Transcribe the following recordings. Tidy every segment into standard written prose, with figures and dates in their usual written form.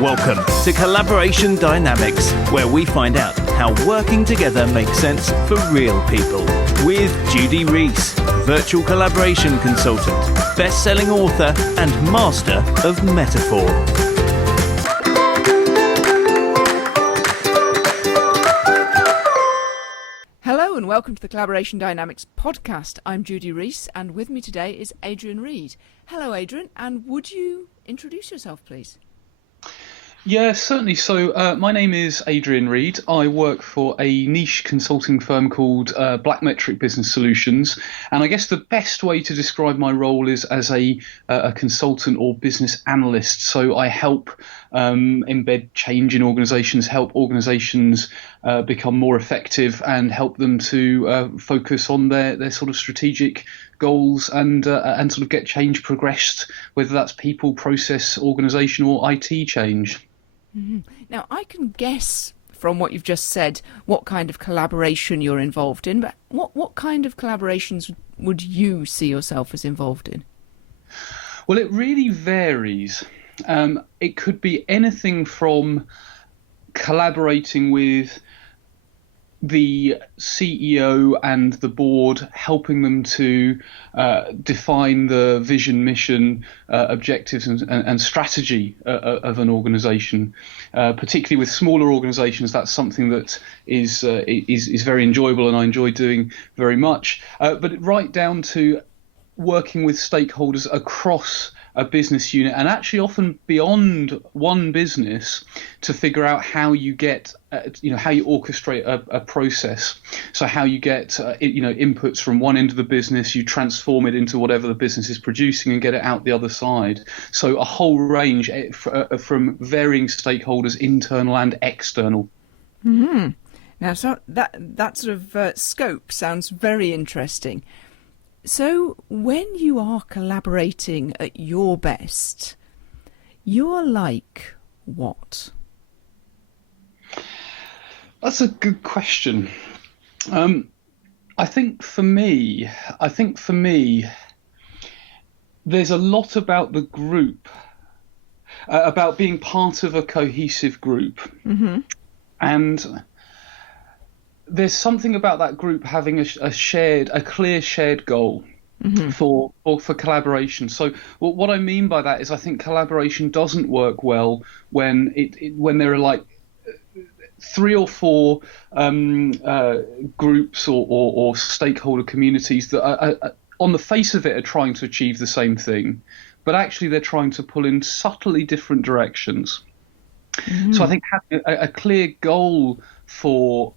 Welcome to Collaboration Dynamics, where we find out how working together makes sense for real people. With Judy Rees, virtual collaboration consultant, best-selling author, and master of metaphor. Hello and welcome to the Collaboration Dynamics podcast. I'm Judy Rees and with me today is Adrian Reed. Hello Adrian, and would you introduce yourself please? Yeah, certainly. So my name is Adrian Reed. I work for a niche consulting firm called Black Metric Business Solutions. And I guess the best way to describe my role is as a consultant or business analyst. So I help embed change in organizations, help organizations become more effective and help them to focus on their sort of strategic goals and sort of get change progressed, whether that's people, process, organization or IT change. Mm-hmm. Now, I can guess from what you've just said what kind of collaboration you're involved in, but what kind of collaborations would you see yourself as involved in? Well, it really varies. It could be anything from collaborating with the CEO and the board, helping them to define the vision, mission, objectives and strategy of an organization. Particularly with smaller organizations, that's something that is very enjoyable and I enjoy doing very much. But right down to working with stakeholders across a business unit and actually often beyond one business to figure out how you get, how you orchestrate a process. So how you get, inputs from one end of the business, you transform it into whatever the business is producing and get it out the other side. So a whole range from varying stakeholders, internal and external. Mm-hmm. Now, so that sort of scope sounds very interesting. So when you are collaborating at your best, you're like what? That's a good question. I think for me, there's a lot about the group, about being part of a cohesive group. Mm-hmm. And there's something about that group having a clear shared goal. Mm-hmm. for collaboration. So what I mean by that is I think collaboration doesn't work well when there are like three or four groups or stakeholder communities that are, on the face of it, are trying to achieve the same thing, but actually they're trying to pull in subtly different directions. Mm-hmm. So I think having a clear goal for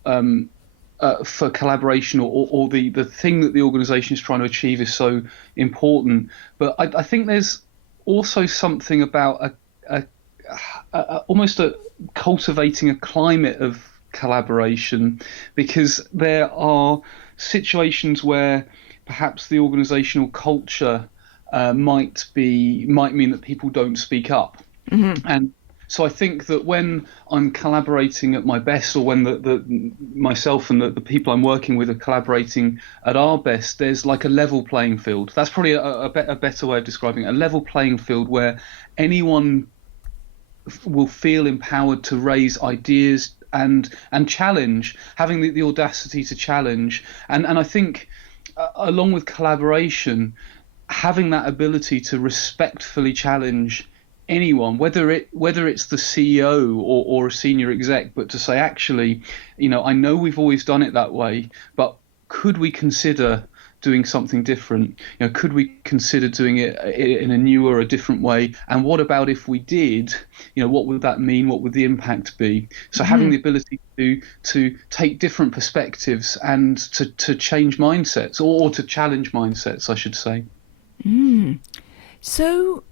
collaboration or the thing that the organization is trying to achieve is so important. But I think there's also something about almost cultivating a climate of collaboration, because there are situations where perhaps the organizational culture might mean that people don't speak up. Mm-hmm. And so I think that when I'm collaborating at my best, or when myself and the people I'm working with are collaborating at our best, there's like a level playing field. That's probably a better way of describing it. A level playing field where anyone will feel empowered to raise ideas and challenge, having the audacity to challenge. And I think along with collaboration, having that ability to respectfully challenge anyone, whether it's the CEO or a senior exec, but to say, actually, I know we've always done it that way, but could we consider doing something different? Could we consider doing it in a newer, a different way? And what about if we did? What would that mean? What would the impact be? So having the ability to take different perspectives and to change mindsets or to challenge mindsets, I should say. So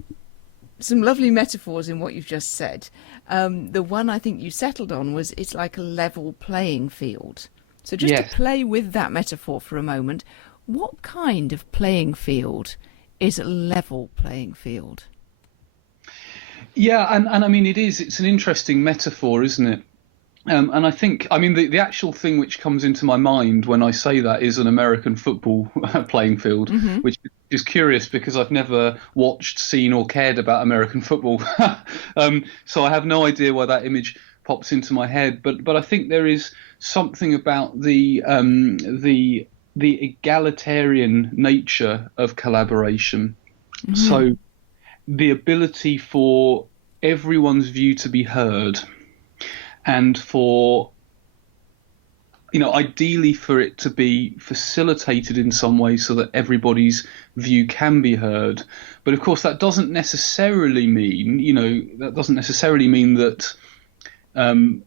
some lovely metaphors in what you've just said. The one I think you settled on was it's like a level playing field. So just to play with that metaphor for a moment, what kind of playing field is a level playing field? Yeah, and I mean, it's an interesting metaphor, isn't it? And I think, the actual thing which comes into my mind when I say that is an American football playing field, mm-hmm. which is is curious because I've never watched, seen, or cared about American football, so I have no idea why that image pops into my head. But I think there is something about the egalitarian nature of collaboration. So the ability for everyone's view to be heard, and for ideally for it to be facilitated in some way so that everybody's view can be heard. But of course, that doesn't necessarily mean, that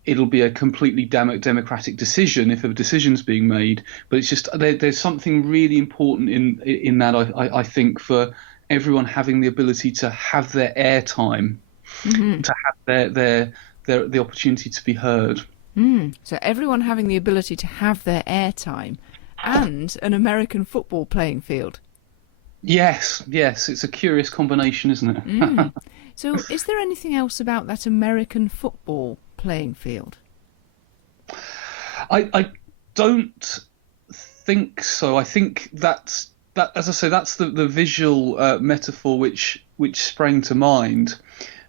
it'll be a completely democratic decision if a decision's being made. But it's just there's something really important in that, I think, for everyone having the ability to have their airtime, to have the opportunity to be heard. So everyone having the ability to have their airtime and an American football playing field. Yes, it's a curious combination, isn't it? So is there anything else about that American football playing field? I don't think so. I think that, as I say, that's the visual metaphor which sprang to mind.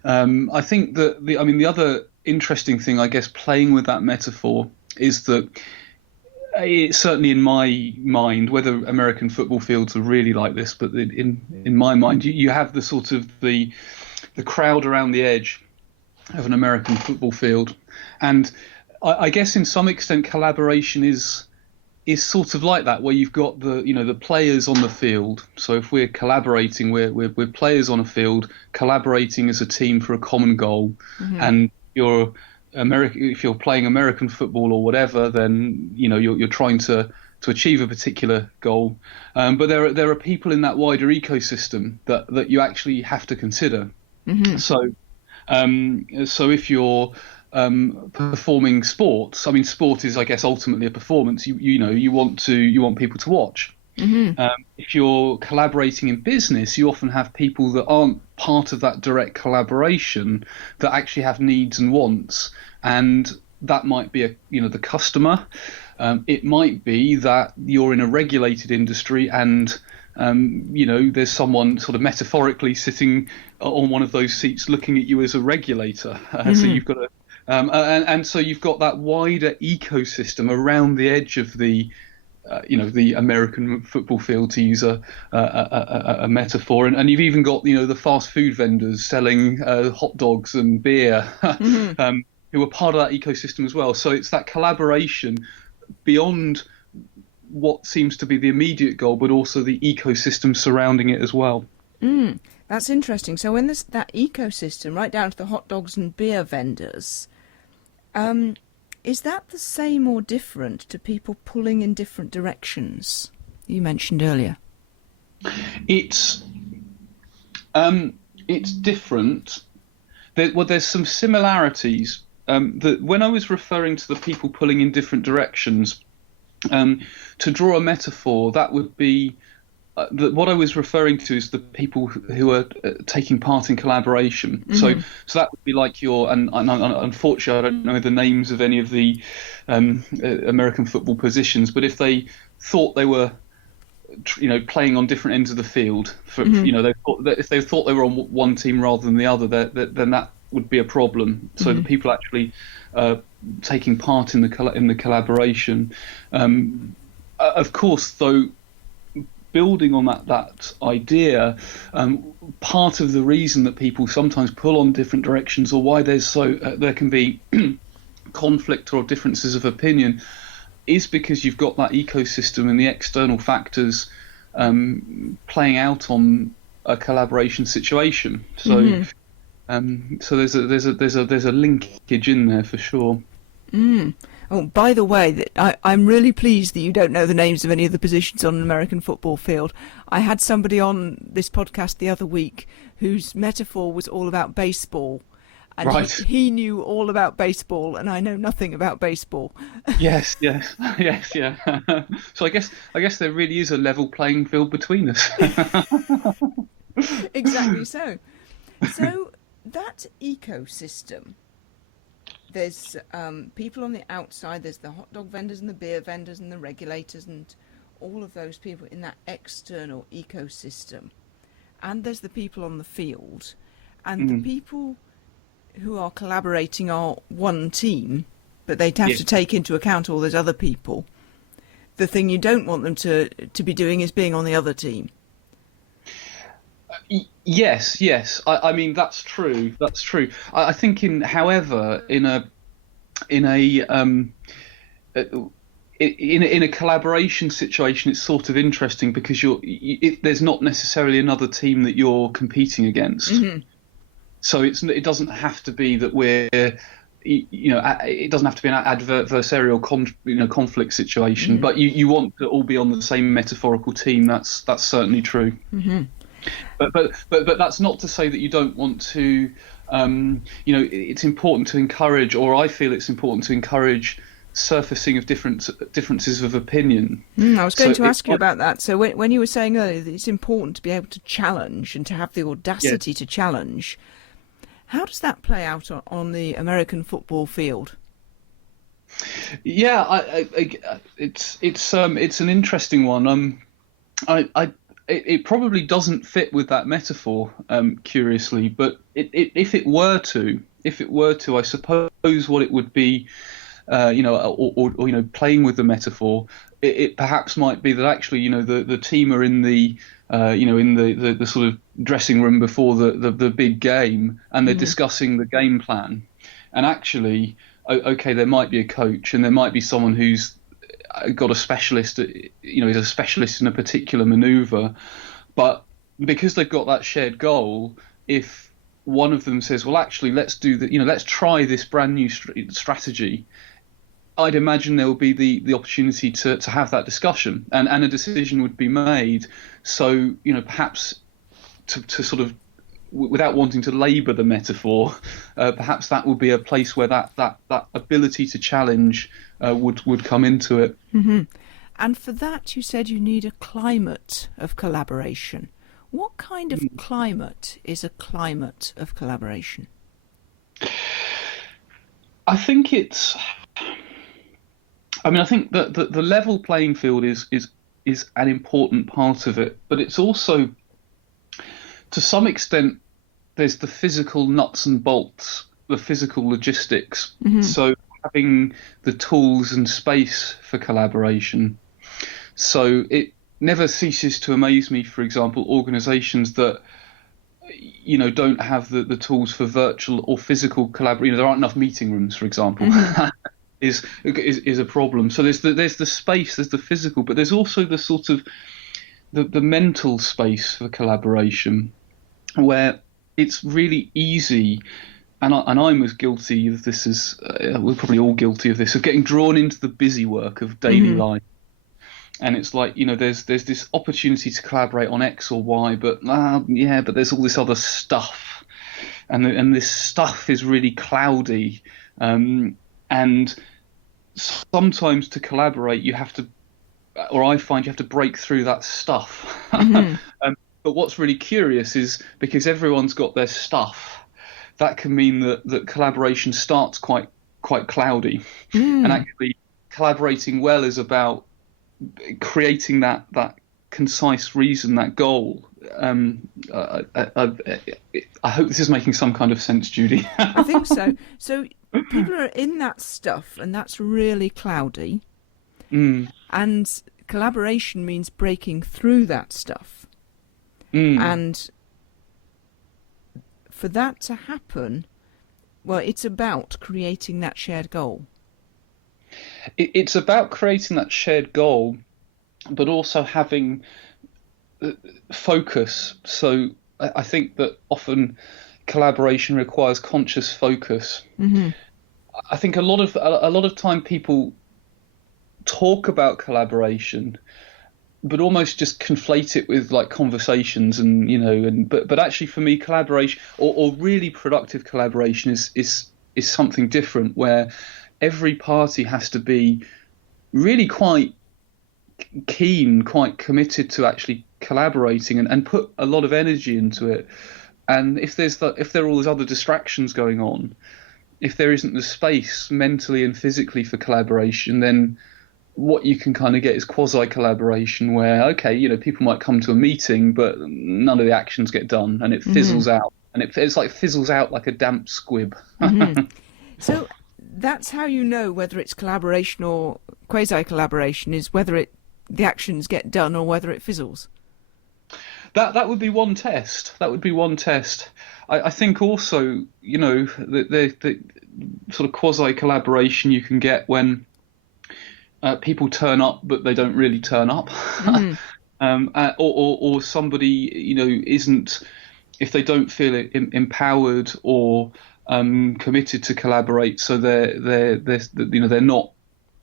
I think that the other interesting thing, I guess, playing with that metaphor is that certainly in my mind, whether American football fields are really like this, but in my mind, you have the sort of the crowd around the edge of an American football field, and I guess in some extent collaboration is sort of like that, where you've got the players on the field. So if we're collaborating, we're players on a field collaborating as a team for a common goal, and if you're playing American football or whatever, then you're trying to achieve a particular goal. But there are people in that wider ecosystem that you actually have to consider. So if you're performing sports, sport is, I guess, ultimately a performance. You want people to watch. If you're collaborating in business, you often have people that aren't part of that direct collaboration that actually have needs and wants, and that might be the customer. It might be that you're in a regulated industry and there's someone sort of metaphorically sitting on one of those seats looking at you as a regulator. So you've got and so you've got that wider ecosystem around the edge of the American football field, to use a metaphor, and you've even got the fast food vendors selling hot dogs and beer, who are part of that ecosystem as well. So it's that collaboration beyond what seems to be the immediate goal, but also the ecosystem surrounding it as well. That's interesting. So when there's that ecosystem, right down to the hot dogs and beer vendors, is that the same or different to people pulling in different directions you mentioned earlier? It's different. There's some similarities. That when I was referring to the people pulling in different directions, to draw a metaphor, that would be what I was referring to is the people who are taking part in collaboration. So that would be like and unfortunately I don't know the names of any of the American football positions, but if they thought they were playing on different ends of the field, if they thought they were on one team rather than the other, then that would be a problem. So the people actually taking part in the collaboration, of course, though, building on that idea, part of the reason that people sometimes pull on different directions, or why there can be conflict or differences of opinion, is because you've got that ecosystem and the external factors playing out on a collaboration situation. So so there's a linkage in there for sure. Oh, by the way, I'm really pleased that you don't know the names of any of the positions on an American football field. I had somebody on this podcast the other week whose metaphor was all about baseball. And right. he knew all about baseball, and I know nothing about baseball. Yes. So I guess there really is a level playing field between us. Exactly so. So that ecosystem, there's people on the outside, there's the hot dog vendors and the beer vendors and the regulators and all of those people in that external ecosystem, and there's the people on the field, and the people who are collaborating are one team, but they'd have to take into account all those other people. The thing you don't want them to be doing is being on the other team. Yes. I mean, that's true. I think, however, in a collaboration situation, it's sort of interesting because there's not necessarily another team that you're competing against. So it doesn't have to be that it doesn't have to be an adversarial conflict situation, but you want to all be on the same metaphorical team. That's certainly true. But that's not to say that you don't want to. It's important to encourage, or I feel it's important to encourage, surfacing of differences of opinion. I was going to ask you about that. So when you were saying earlier that it's important to be able to challenge and to have the audacity to challenge, how does that play out on the American football field? Yeah, it's an interesting one. It probably doesn't fit with that metaphor, curiously, but if it were to, I suppose what it would be, or playing with the metaphor, it perhaps might be that actually, the team are in the the sort of dressing room before the big game, and they're discussing the game plan, and actually, okay, there might be a coach and there might be someone who's got a specialist, is a specialist in a particular maneuver, but because they've got that shared goal, if one of them says, well, actually, let's try this brand new strategy, I'd imagine there will be the opportunity to have that discussion, and a decision would be made. So, perhaps to sort of, without wanting to labour the metaphor, perhaps that would be a place where that ability to challenge would come into it. And for that, you said you need a climate of collaboration. What kind of climate is a climate of collaboration? I think that the level playing field is an important part of it, but it's also, to some extent, there's the physical nuts and bolts, the physical logistics. So having the tools and space for collaboration. So it never ceases to amaze me, for example, organisations that don't have the tools for virtual or physical collaboration. There aren't enough meeting rooms, for example. is a problem. So there's the space, there's the physical, but there's also the sort of the mental space for collaboration, where it's really easy, and I'm as guilty of this as we're probably all guilty of this, of getting drawn into the busy work of daily life. And it's like, there's this opportunity to collaborate on X or Y, but there's all this other stuff, and this stuff is really cloudy, and sometimes to collaborate you have to, or I find you have to break through that stuff. But what's really curious is, because everyone's got their stuff, that can mean that collaboration starts quite cloudy, and actually collaborating well is about creating that concise reason, that goal. I hope this is making some kind of sense, Judy. I think so. So people are in that stuff, and that's really cloudy. And collaboration means breaking through that stuff. And for that to happen, well, it's about creating that shared goal. It's about creating that shared goal, but also having focus. So I think that often collaboration requires conscious focus. I think a lot of time people talk about collaboration, but almost just conflate it with like conversations, but actually for me, collaboration or really productive collaboration is something different, where every party has to be really quite keen, quite committed to actually collaborating and put a lot of energy into it. And if there are all these other distractions going on, if there isn't the space mentally and physically for collaboration, then what you can kind of get is quasi-collaboration, where people might come to a meeting, but none of the actions get done, and it fizzles out, and it's like fizzles out like a damp squib. So that's how you know whether it's collaboration or quasi-collaboration, is whether the actions get done or whether it fizzles. That would be one test. I think also, the sort of quasi-collaboration you can get when people turn up but they don't really turn up, or somebody isn't, if they don't feel empowered or committed to collaborate, so they're not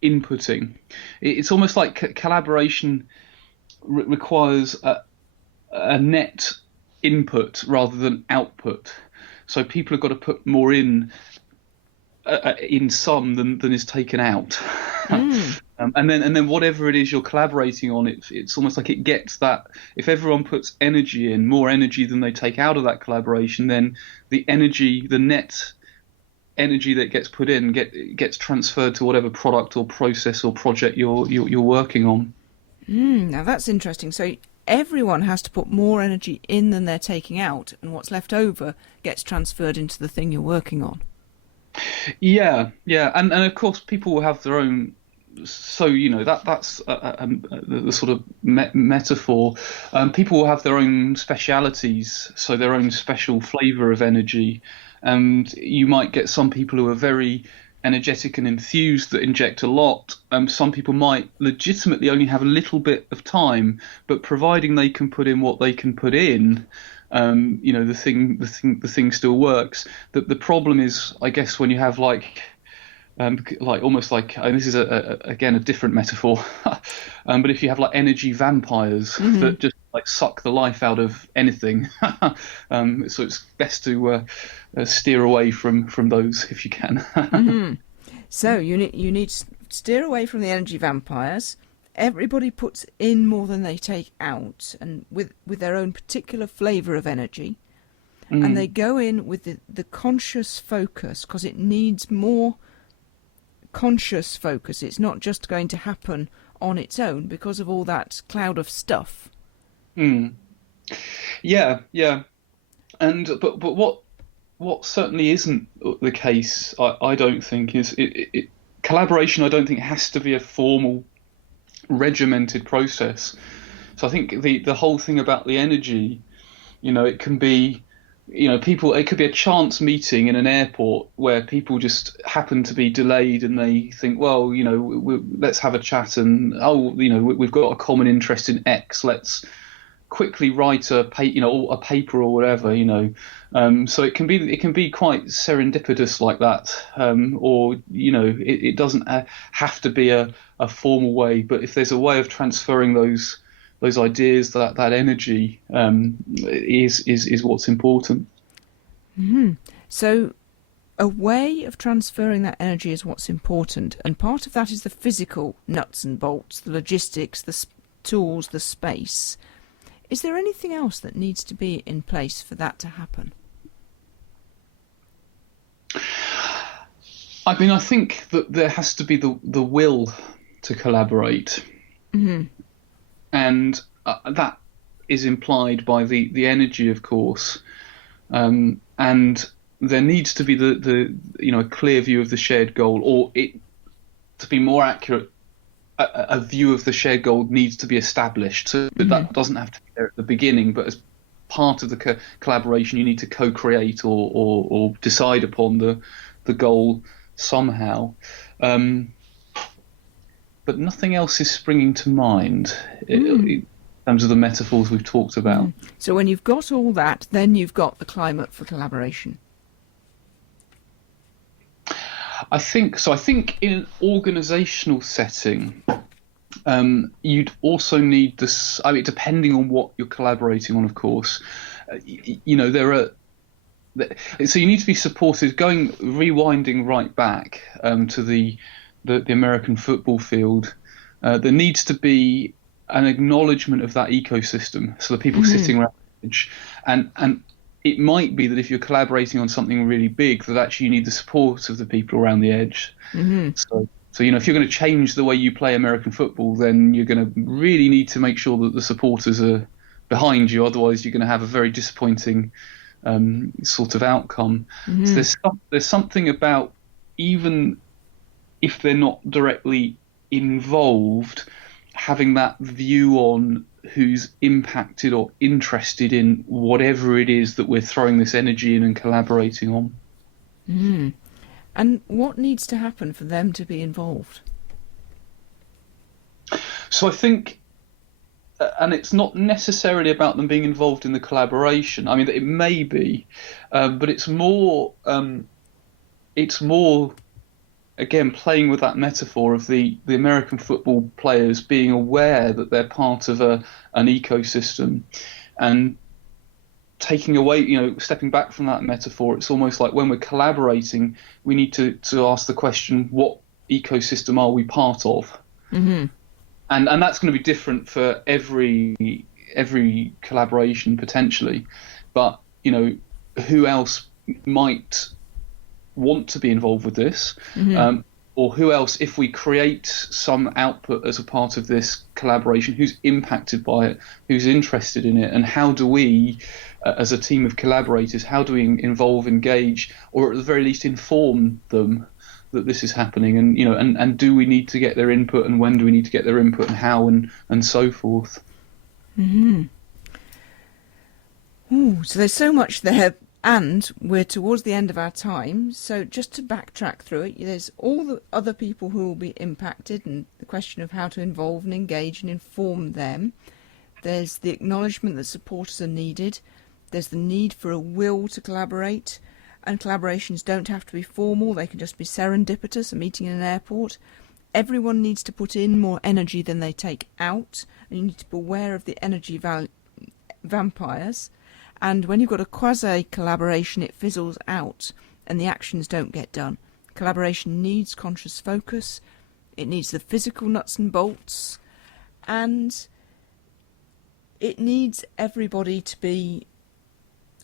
inputting. It's almost like collaboration requires a net input rather than output. So people have got to put more in sum than is taken out. And then whatever it is you're collaborating on, it's almost like it gets that. If everyone puts energy in, more energy than they take out of that collaboration, then the net energy that gets put in gets transferred to whatever product or process or project you're working on. Now that's interesting. So everyone has to put more energy in than they're taking out, and what's left over gets transferred into the thing you're working on. Yeah, and of course people will have their own. So that's the sort of metaphor. People will have their own specialities, so their own special flavour of energy, and you might get some people who are very energetic and enthused that inject a lot. Some people might legitimately only have a little bit of time, but providing they can put in what they can put in, the thing still works. The problem is, I guess, when you have like almost like, and this is again a different metaphor, but if you have like energy vampires that just like suck the life out of anything, so it's best to steer away from those if you can. So you need to steer away from the energy vampires. Everybody puts in more than they take out, and with their own particular flavour of energy, and they go in with the conscious focus, because it needs more conscious focus. It's not just going to happen on its own because of all that cloud of stuff. Yeah, and but what certainly isn't the case, I don't think, is collaboration. I don't think has to be a formal, regimented process. So I think the whole thing about the energy, it can be. It could be a chance meeting in an airport where people just happen to be delayed and they think, well, let's have a chat, and we've got a common interest in X. Let's quickly write a paper or whatever, So it can be quite serendipitous like that, or it doesn't have to be a formal way. But if there's a way of transferring those ideas, that energy, is what's important. So a way of transferring that energy is what's important, and part of that is the physical nuts and bolts, the logistics, the tools, the space. Is there anything else that needs to be in place for that to happen? I mean, I think that there has to be the will to collaborate. And that is implied by the energy, of course, and there needs to be a clear view of the shared goal, or to be more accurate, a view of the shared goal needs to be established. So that doesn't have to be there at the beginning, but as part of the collaboration, you need to co-create or decide upon the goal somehow. But nothing else is springing to mind in terms of the metaphors we've talked about. So when you've got all that, then you've got the climate for collaboration. I think in an organisational setting, you'd also need this. I mean, depending on what you're collaborating on, of course, there are. So you need to be supported. Rewinding right back to the American football field, there needs to be an acknowledgement of that ecosystem. So the people sitting around the edge, and it might be that if you're collaborating on something really big, that actually you need the support of the people around the edge. So So, if you're going to change the way you play American football, then you're going to really need to make sure that the supporters are behind you. Otherwise, you're going to have a very disappointing sort of outcome. So there's something about, even if they're not directly involved, having that view on who's impacted or interested in whatever it is that we're throwing this energy in and collaborating on. And what needs to happen for them to be involved? So I think, and it's not necessarily about them being involved in the collaboration. I mean, it may be, but it's more, again, playing with that metaphor of the American football players being aware that they're part of an ecosystem, and taking away, stepping back from that metaphor. It's almost like when we're collaborating, we need to ask the question, what ecosystem are we part of? And that's going to be different for every collaboration potentially, but who else might want to be involved with this, or who else, if we create some output as a part of this collaboration, who's impacted by it, who's interested in it, and how do we, as a team of collaborators, how do we involve, engage, or at the very least inform them that this is happening, and and do we need to get their input, and when do we need to get their input, and how, and so forth. Ooh, so there's so much there. And we're towards the end of our time, so just to backtrack through it, there's all the other people who will be impacted and the question of how to involve and engage and inform them. There's the acknowledgement that supporters are needed. There's the need for a will to collaborate, and collaborations don't have to be formal, they can just be serendipitous, a meeting in an airport. Everyone needs to put in more energy than they take out, and you need to be aware of the energy vampires. And when you've got a quasi-collaboration, it fizzles out and the actions don't get done. Collaboration needs conscious focus, it needs the physical nuts and bolts, and it needs everybody to be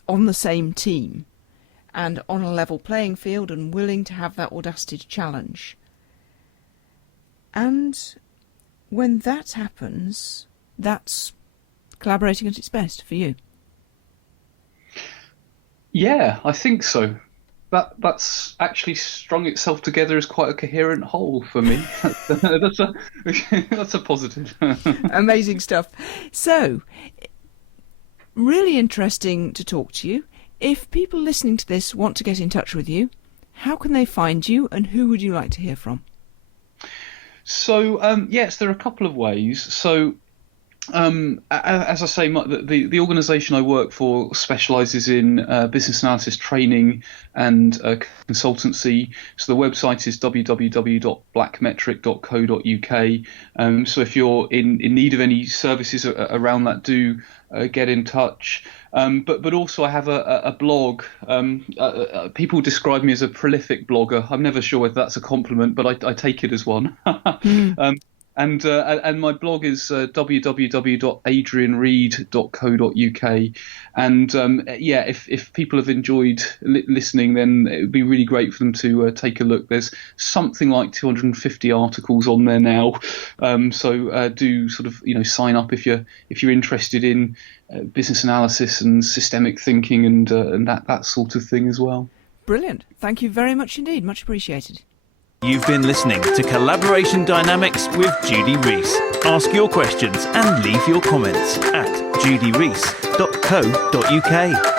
on the same team and on a level playing field and willing to have that audacity to challenge. And when that happens, that's collaborating at its best for you. Yeah, I think so. That's actually strung itself together as quite a coherent whole for me. That's a positive. Amazing stuff. So, really interesting to talk to you. If people listening to this want to get in touch with you, how can they find you, and who would you like to hear from? So, yes, there are a couple of ways. So, as I say, the organisation I work for specialises in business analysis training and consultancy. So the website is www.blackmetric.co.uk. So if you're in need of any services around that, do get in touch. But also I have a blog. People describe me as a prolific blogger. I'm never sure whether that's a compliment, but I take it as one. And my blog is www.adrianreed.co.uk. And if people have enjoyed listening, then it would be really great for them to take a look. There's something like 250 articles on there now. So do sort of sign up if you're interested in business analysis and systemic thinking and that sort of thing as well. Brilliant. Thank you very much indeed. Much appreciated. You've been listening to Collaboration Dynamics with Judy Rees. Ask your questions and leave your comments at judyrees.co.uk.